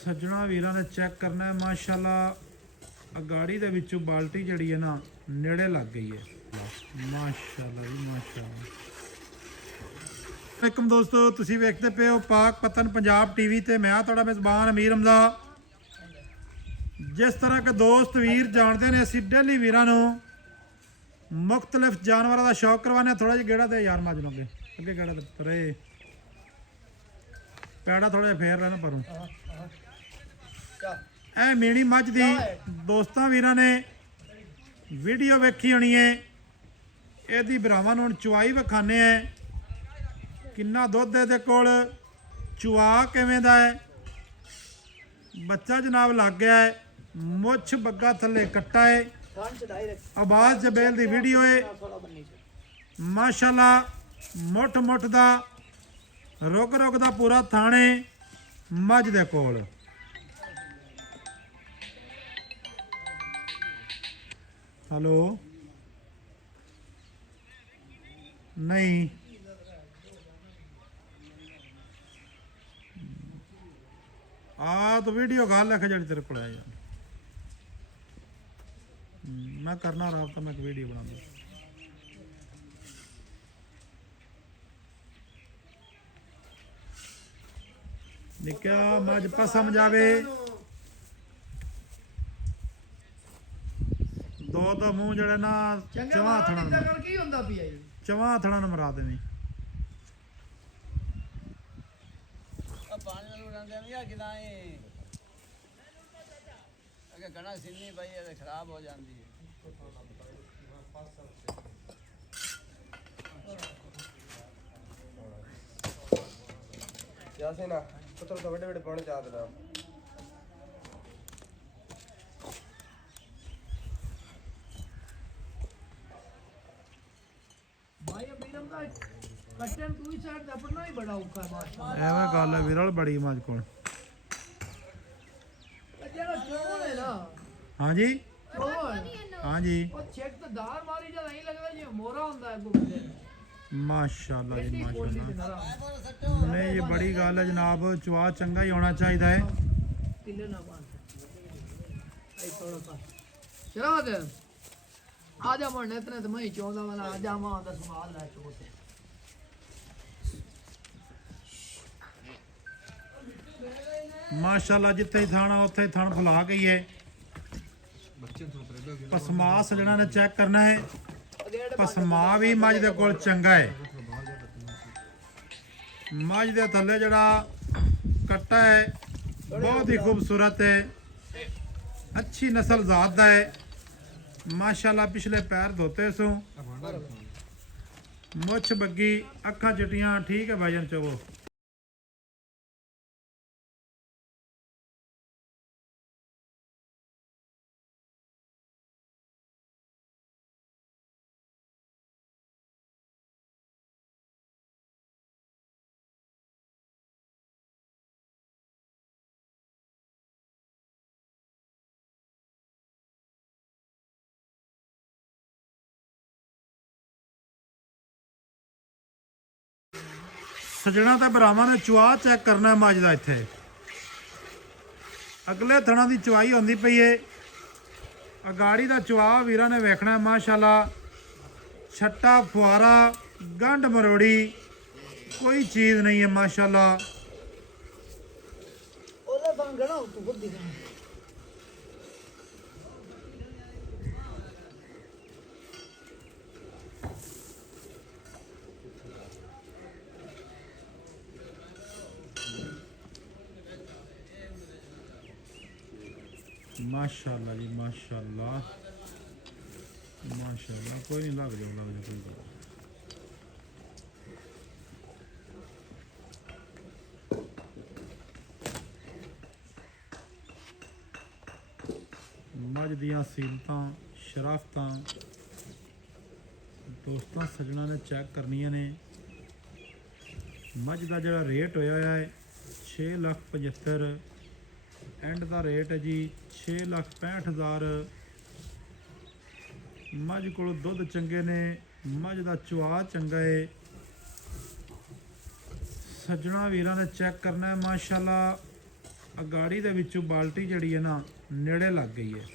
ਸੱਜਣਾ ਵੀਰਾਂ ਨੇ ਚੈੱਕ ਕਰਨਾ ਹੈ ਮਾਸ਼ਾਅੱਲਾ। ਆ ਗਾੜੀ ਦੇ ਵਿੱਚੋਂ ਬਾਲਟੀ ਜਿਹੜੀ ਹੈ ਨਾ ਨੇੜੇ ਲੱਗ ਗਈ ਹੈ। ਮਾਸ਼ਾਅੱਲਾ ਜੀ ਮਾਸ਼ਾਅੱਲਾ। ਵਾਲੇਕੁਮ ਦੋਸਤੋ, ਤੁਸੀਂ ਵੇਖਦੇ ਪਏ ਹੋ ਪਾਕ ਪਤਨ ਪੰਜਾਬ ਟੀਵੀ ਤੇ ਮੈਂ ਤੁਹਾਡਾ ਮੇਜ਼ਬਾਨ ਅਮੀਰ ਹਮਜ਼ਾ। ਜਿਸ ਤਰ੍ਹਾਂ ਕਿ ਦੋਸਤ ਵੀਰ ਜਾਣਦੇ ਨੇ, ਅਸੀਂ ਡੇਲੀ ਵੀਰਾਂ ਨੂੰ ਮੁਖਤਲਿਫ ਜਾਨਵਰਾਂ ਦਾ ਸ਼ੌਕ ਕਰਵਾਉਂਦੇ। ਥੋੜਾ ਜਿਹਾ ਗੇੜਾ ਤੇ ਯਾਰ ਮੱਝ ਨੂੰ ਅੱਗੇ ਗੇੜਾ ਤੇ ਪਰੇ ਪੈੜਾ ਥੋੜਾ ਜਿਹਾ ਫੇਰ ਲੈਣਾ ਪਰੋਂ। ਇਹ ਮੇਣੀ ਮੱਝ ਦੀ ਦੋਸਤਾਂ ਵੀਰਾਂ ਨੇ ਵੀਡੀਓ ਵੇਖੀ ਹੋਣੀ ਹੈ। ਇਹਦੀ ਭਰਾਵਾਂ ਨੂੰ ਹੁਣ ਚੁਆਈ ਵਿਖਾਣੇ ਆ, ਕਿੰਨਾ ਦੁੱਧ ਇਹਦੇ ਕੋਲ, ਚੁਆ ਕਿਵੇਂ ਦਾ ਹੈ। ਬੱਚਾ ਜਨਾਬ ਲੱਗ ਗਿਆ ਹੈ, ਮੁੱਛ ਬੱਗਾ ਥੱਲੇ ਕੱਟਾ ਹੈ, ਆਵਾਜ਼ ਜਬੇਲ ਦੀ ਵੀਡੀਓ ਹੈ ਮਾਸ਼ਾਅੱਲਾ। ਮੁੱਠ ਮੁੱਠ ਦਾ ਰੁਕ ਰੁਕ ਦਾ ਪੂਰਾ ਥਾਣੇ ਮੱਝ ਦੇ ਕੋਲ। हेलो नहीं तो वीडियो गाल रख जी तेरे को यार। मैं करना रहा मैं एक वीडियो बना दूँ। निका मज पसम जावे दो तो मूँह जड़े ना चवा थड़ा चवा थड़ा मरा देनी। खराब हो जाती है। ना पुत्र तो बड़े बड़े पौने चाहते ना ਐਵੇਂ ਗੱਲ ਹੈ ਵਿਰਲ ਬੜੀ ਮੱਝ ਕੋਲ। ਹਾਂਜੀ ਹਾਂਜੀ माशाल्लाह जी माशाल्लाह। नहीं ये बड़ी गल है जनाब, चुआ चंगा ही होना चाहिए है। माशाल्लाह जिथे थाना उत्थे थन फुला गई है। पसमा सजना ने चेक करना है। पसमा भी मझ दे कोल चंगा है। मझ दे थल्ले जड़ा कट्टा है बहुत ही खूबसूरत है, अच्छी नस्ल जात दा है माशाल्लाह। पिछले पैर धोते सो, मुछ बग्गी, अखा चिटियां, ठीक है भाईजान चवो। सजना तो भरावां ने चुआ चेक करना मझ का। इत्थे अगले थणा की चुआई होंदी पई है। अगाड़ी का चुआ वीरां ने वेखना है माशाल्लाह। छट्टा फुआरा गंढ मरोड़ी कोई चीज़ नहीं है माशाल्लाह। माशाल्लाह जी माशाल्लाह माशाल्लाह। कोई नहीं लग जाओ कोई बात। मझ दियां सीलतां शराफतां दोस्तों सजना ने चेक करनियां ने। मझ का जो रेट होया है 6,75,000 एंड का रेट है जी 6,65,000। मझ को दुध चंगे ने, मझ का चुआ चंगा है। सज्जणा वीरां ने चेक करना है माशाल्लाह। ਆ ਗਾੜੀ ਦੇ ਵਿੱਚੋਂ ਬਾਲਟੀ ਜਿਹੜੀ ਹੈ ਨਾ ਨੇੜੇ ਲੱਗ ਗਈ ਹੈ।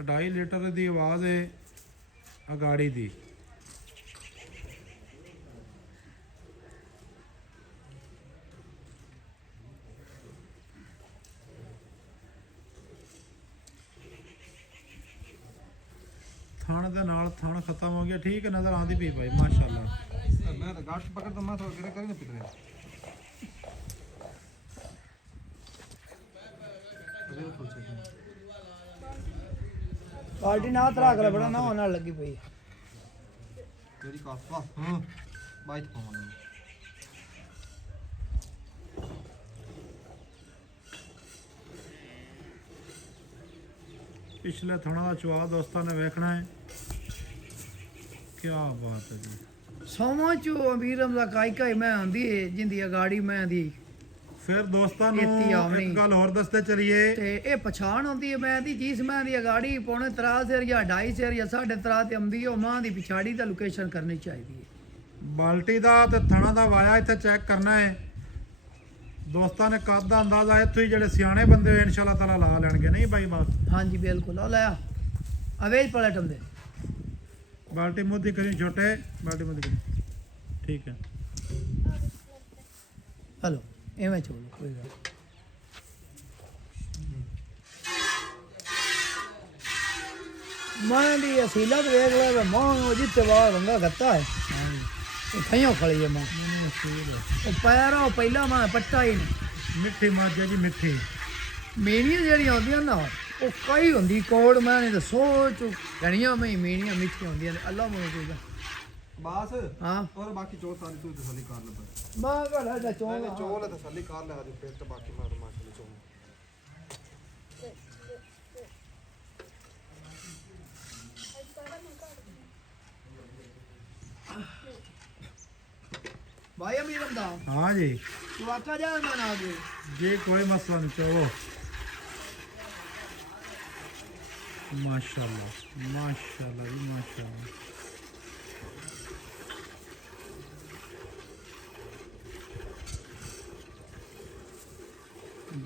2.5 ਲੀਟਰ ਦੀ ਆਵਾਜ਼ ਹੈ ਆ ਗਾੜੀ ਦੀ। ਥਣ ਦੇ ਨਾਲ ਥਣ ਖਤਮ ਹੋ ਗਿਆ। ਠੀਕ ਨਜ਼ਰ ਆਉਂਦੀ ਪਈ ਭਾਈ ਮਾਸ਼ਾਅੱਲਾ। मैं तो गाठ पकड़ तो मैं थोड़ा गिरा कर ना पिट रहा ਪਾਰਟੀ ਨਾ ਤਰਾ ਕਰ ਬੜਾ ਨਾ ਹੋਣ ਨਾਲ ਲੱਗੀ ਪਈ तेरी काफ वाह हां बाइट पाऊंगा ਪਿਛਲੇ ਥਣਾ ਦਾ ਚਵਾ ਦੋਸਤਾਂ ਨੇ ਵੇਖਣਾ ਹੈ। ਕੀ ਬਾਤ ਹੈ ਜੀ। ਸੋਮੋ ਚੋ ਅਮੀਰਮ ਦਾ ਕਾਈ ਮੈਂ ਆਂਦੀ ਏ ਜਿੰਦੀ ਗਾੜੀ ਮੈਂ ਦੀ ਫਿਰ ਦੋਸਤਾਂ ਨੂੰ ਇੱਥੇ ਆਉਣੀ। ਇੱਕ ਗੱਲ ਹੋਰ ਦੱਸਦੇ ਚਲੀਏ ਤੇ ਇਹ ਪਛਾਣ ਹੁੰਦੀ ਹੈ ਮੈਂ ਦੀ ਚੀਜ਼ ਮੈਂ ਦੀ ਗਾੜੀ ਪੌਣੇ 3 ਸਿਰ ਜਾਂ 2.5 ਸਿਰ ਜਾਂ 3.5 ਤੇ ਆਉਂਦੀ ਉਹ ਮਾਂ ਦੀ ਪਿਛਾੜੀ ਦਾ ਲੋਕੇਸ਼ਨ ਕਰਨੀ ਚਾਹੀਦੀ ਹੈ। ਬਾਲਟੀ ਦਾ ਤੇ ਥਣਾ ਦਾ ਵਾਇਆ ਇੱਥੇ ਚੈੱਕ ਕਰਨਾ ਹੈ। ਦੋਸਤਾਂ ਨੇ ਕੱਦ ਦਾ ਅੰਦਾਜ਼ਾ ਇੱਥੋਂ ਹੀ ਜਿਹੜੇ ਸਿਆਣੇ ਬੰਦੇ ਹੋਏ ਇਨਸ਼ਾਅੱਲਾ ਤਾਲਾ ਲਾ ਲੈਣਗੇ। ਨਹੀਂ ਬਾਈ ਬਸ ਹਾਂਜੀ ਬਿਲਕੁਲ ਉਹ ਲੈ ਅਵੇਜ ਪਲਟਮ ਦੇ ਬਾਲਟੀ ਮੁੱਦੀ ਕਰੀ ਛੋਟੇ ਬਾਲਟੀ ਮੁੱਦੀ ਕਰੀ। ਠੀਕ ਹੈ ਹਲੋ ਐਵੇਂ ਚੋਲੋ ਕੋਈ ਗੱਲ ਮਾਂ ਦੀ ਅਸੀਲਤ ਵੇਖ ਲੈ ਮਾਂ ਉਹ ਜਿੱਤੇ ਬਾਹਰ ਰੰਗਾ ਗੱਤਾ ਹੈ ਉਹ ਥਈਓ ਖੜੀ ਹੈ ਮਾਂ ਉਹ ਪੈਰ ਉਹ ਪਹਿਲਾ ਮਾਂ ਪੱਟਾ ਹੀ ਨਹੀਂ ਮਿੱਠੀ ਮਾਜਾ ਜੀ ਮਿੱਠੀ। ਮੇਰੀਆਂ ਜਿਹੜੀਆਂ ਹੁੰਦੀਆਂ ਨਾ ਉਹ ਕਈ ਹੁੰਦੀ ਕੋੜ ਮੈਂ ਨਹੀਂ ਤਾਂ ਸੋਚ ਗਣੀਆਂ ਮੈਂ ਮੇਰੀਆਂ ਮਿੱਠੀਆਂ ਹੁੰਦੀਆਂ ਨੇ ਅੱਲਾ ਮੋਜੂਦਾ बस हाँ और बाकी चोल सारी तू तसल्ली कर ले बस मां घड़ा दा चोल नहीं चोल है तसल्ली कर ले हदी फिर तो बाकी मैं माशाल्लाह चोल भाई अमीरम दा हाँ जी तू आका जा मैं ना आगे जी कोई मसला नहीं चलो। माशाल्लाह माशाल्लाह जी माशाल्लाह।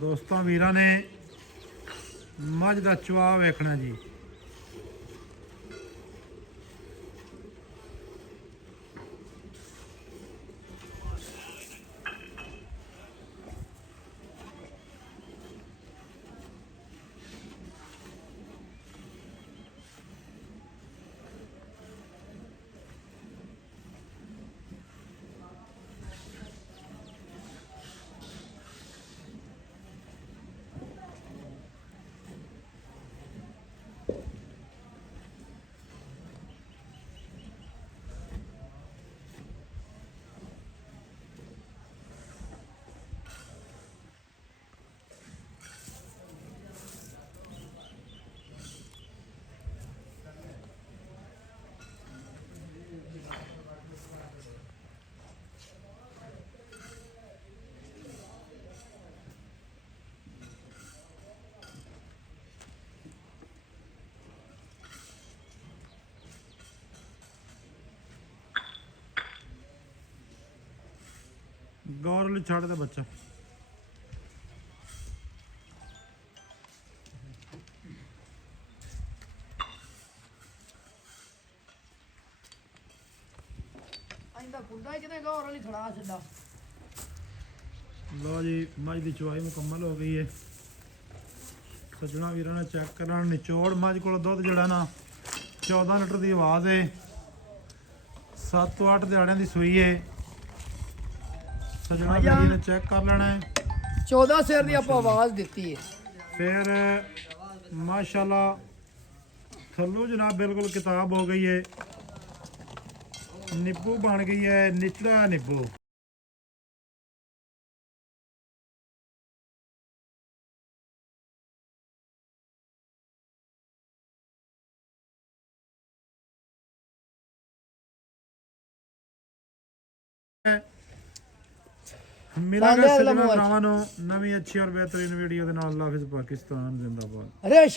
ਦੋਸਤਾਂ ਵੀਰਾਂ ਨੇ ਮੱਝ ਦਾ ਚਵਾ ਵੇਖਣਾ ਜੀ। ਗੌਰ ਲਈ ਛੱਡ ਦੇ ਬੱਚਾ। ਆਇੰਦਾ ਕੁੰਡਾ ਕਿਤੇ ਗੌਰ ਵਾਲੀ ਖੜਾ ਛੱਡਾ। ਲਓ ਜੀ ਮੱਝ ਦੀ ਚਵਾਈ ਮੁਕੰਮਲ ਹੋ ਗਈ ਹੈ। ਸੱਜਣਾ ਵੀਰਾਂ ਨੇ ਚੈੱਕ ਕਰਨਾ ਨਿਚੋੜ ਮੱਝ ਕੋਲ ਦੁੱਧ ਜਿਹੜਾ ਨਾ 14 ਲੀਟਰ ਦੀ ਆਵਾਜ਼ ਹੈ। 7 ਤੋਂ 8 ਦਿਹਾੜਿਆਂ ਦੀ ਸੂਈ ਹੈ। ਸੱਜਣਾ ਵੀਰ ਨੇ ਚੈੱਕ ਕਰ ਲੈਣਾ ਹੈ। 14 ਸਿਰ ਦੀ ਆਪਾਂ ਆਵਾਜ਼ ਦਿੱਤੀ ਹੈ। ਫਿਰ ਮਾਸ਼ਾਅੱਲਾ ਥੱਲੋਂ ਜਨਾਬ ਬਿਲਕੁਲ ਕਿਤਾਬ ਹੋ ਗਈ ਹੈ। ਨਿੱਬੂ ਬਣ ਗਈ ਹੈ ਨਿਚੜਾ ਨਿੱਬੂ। ਮਿਲਾਂਗੇ ਸੱਜਣਾ ਭਰਾਵਾਂ ਨੂੰ ਨਵੀਂ ਅੱਛੀ ਔਰ ਬਿਹਤਰੀਨ ਵੀਡੀਓ ਦੇ ਨਾਲ। ਅੱਲਾਹ ਹਾਫਿਜ਼ ਪਾਕਿਸਤਾਨ ਜ਼ਿੰਦਾਬਾਦ। ਅਰੇ